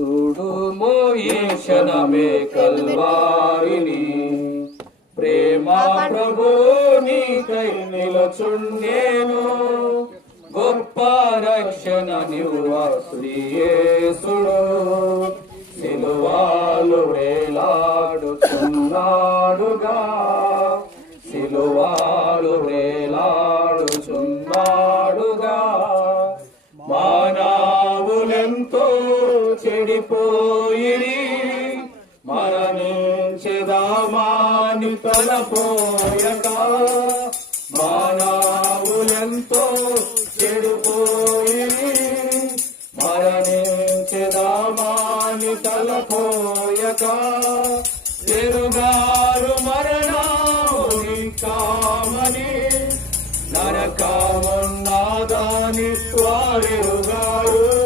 చూడుము ఈ క్షణమే కల్వారిని. ప్రేమ ప్రభు నీకై నిలచుండేను. గొప్ప రక్షణ నివాసుడు సిలువాలు వేలాడుతున్నాడుగా. సిలువాలు వేలాడుచున్నాడుగా చెడిపోయిరి మరణించెదామాని తలపోయక మానవులెంతో చెడిపోయిరి మరణించెదామాని తలపోయక ఎరుగారు మరణాని కామని. నరకమున్నాదాని వారెరుగారు.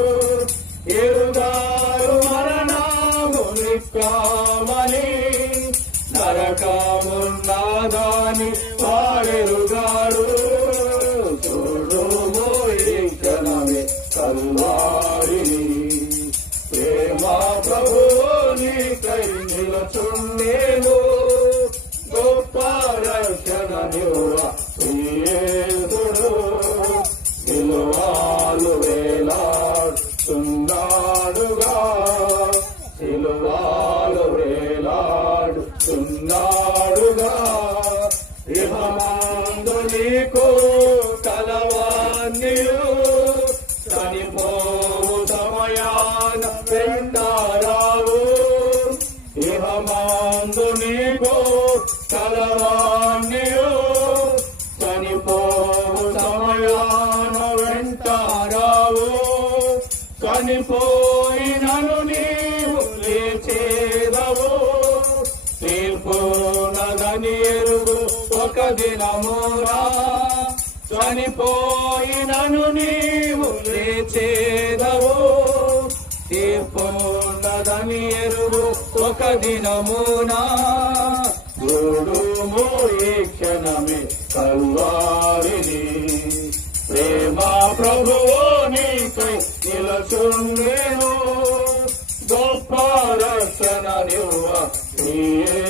ಹಾಡೆರುಗಾಡು నీకు కలవాన్నియు. చనిపోవు సమయాన వెంటారావు. ఇహమాందు నీకు కలవాన్నియు. చనిపోవు సమయాన వెంటారావు. చనిపోయినను నీవు లేచేదవు. తీర్పు నగనీరు ఒక దినమురా చనిపోయినను నీవు లేచేదవు. తీర్పు ఎరువు ఒక దినమునా గుడు ఈ క్షణమే కల్వారిని. ప్రేమ ప్రభువు నీకై నిలచుండేను. గొప్ప రక్షణ నివ్వ నీయే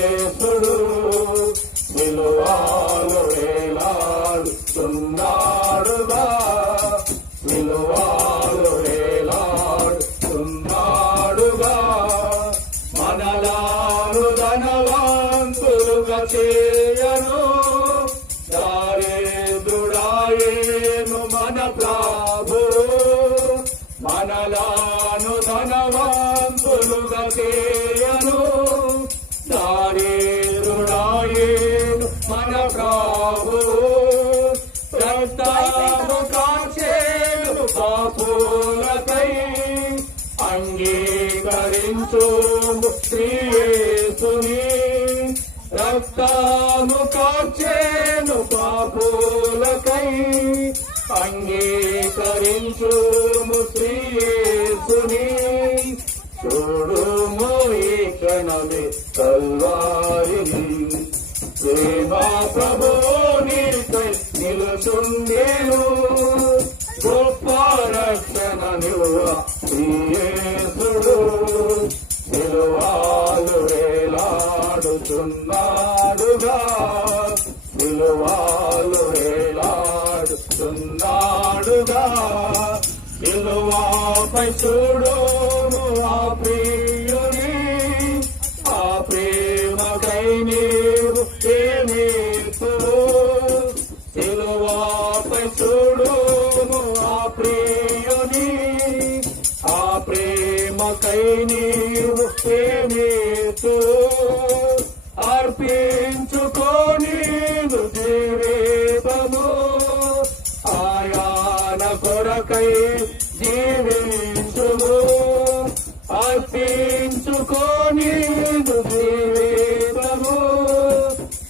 దారేద్రుడాయేను మన ప్రాభు మనలాను ధనవంతులుగా చేయను. దారేద్రుడాయేను మన ప్రాభు రక్తము కాచేను పాపులకై అంగీకరించు శ్రీయేసుని. రక్తము కాచేను పాపులకై అంగీకరించు శ్రీయేసుని. చూడుము ఈ క్షణమే కల్వారిని. ప్రేమ ప్రభు నిలుచుండేను. గొప్ప రక్షణ నిలువ యేసుడు నిలువాలు వేలాడుచున్నాడుగా. నిలువా నిలువాపై చూడు ఆ ప్రియుని ఆ ప్రేమకై నీవు ఏమేపు సిలువాపై చూడు ఆ ప్రియుని ఆ ప్రేమకై నీవు ఏమేపు అర్పించుకొని జీవితము తప్పించుకొని జీవితము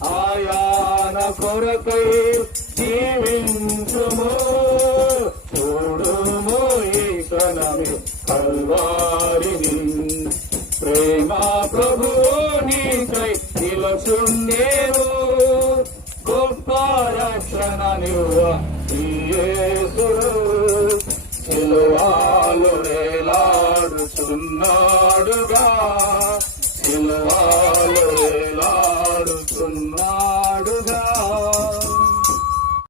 ఆయాన కొరకై జీవించుము. చూడుము ఈ క్షణమే కల్వారిని. ప్రేమ ప్రభు నీకై నిలచుండేవు. గొప్ప రక్షణ నివ్వ ఈ సిలువాలు వేలాడుచు சொன்னாடுகா